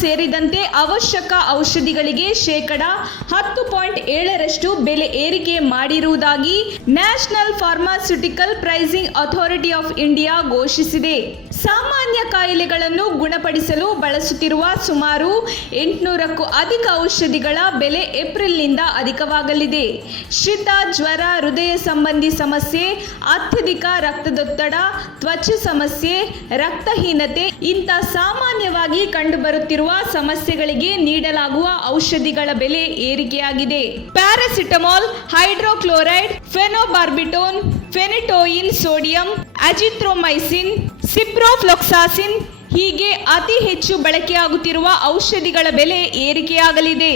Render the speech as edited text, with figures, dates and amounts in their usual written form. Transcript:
ಸೇರಿದಂತೆ ಅವಶ್ಯಕ ಔಷಧಿಗಳಿಗೆ ಶೇಕಡ 10.7% ಬೆಲೆ ಏರಿಕೆ ಮಾಡಿರುವುದಾಗಿ national pharmaceutical pricing authority of India ಘೋಷಿಸಿದೆ. ಸಾಮಾನ್ಯ ಕಾಯಿಲೆಗಳನ್ನು ಗುಣಪಡಿಸಲು ಬಳಸುತ್ತಿರುವ ಸುಮಾರು 800ಕ್ಕೂ ಅಧಿಕ ಔಷಧಿಗಳ ಬೆಲೆ ಏಪ್ರಿಲ್ನಿಂದ ಅಧಿಕವಾಗಲಿದೆ. ಶೀತ, ಜ್ವರ, ಹೃದಯ ಸಂಬಂಧಿ ಸಮಸ್ಯೆ, ಅತ್ಯಧಿಕ ರಕ್ತದೊತ್ತಡ, ತ್ವಚೆ ಸಮಸ್ಯೆ, ರಕ್ತಹೀನತೆ ಇಂಥ ಸಾಮಾನ್ಯವಾಗಿ ಕಂಡುಬರುತ್ತಿರುವ ಸಮಸ್ಯೆಗಳಿಗೆ ನೀಡಲಾಗುವ ಔಷಧಿಗಳ ಬೆಲೆ ಏರಿಕೆಯಾಗಿದೆ. ಪ್ಯಾರಾಸಿಟಮಾಲ್, ಹೈಡ್ರೋಕ್ಲೋರೈಡ್, ಫೆನೋಬಾರ್ಬಿಟೋನ್, ಫೆನಿಟೋಯಿನ್ ಸೋಡಿಯಂ, ಅಜಿಥ್ರೊಮೈಸಿನ್, ಸಿಪ್ರೋಫ್ಲೋಕ್ಸಾಸಿನ್ ಹೀಗೆ ಅತಿ ಹೆಚ್ಚು ಬಳಕೆಯಾಗುತ್ತಿರುವ ಔಷಧಿಗಳ ಬೆಲೆ ಏರಿಕೆಯಾಗಲಿದೆ.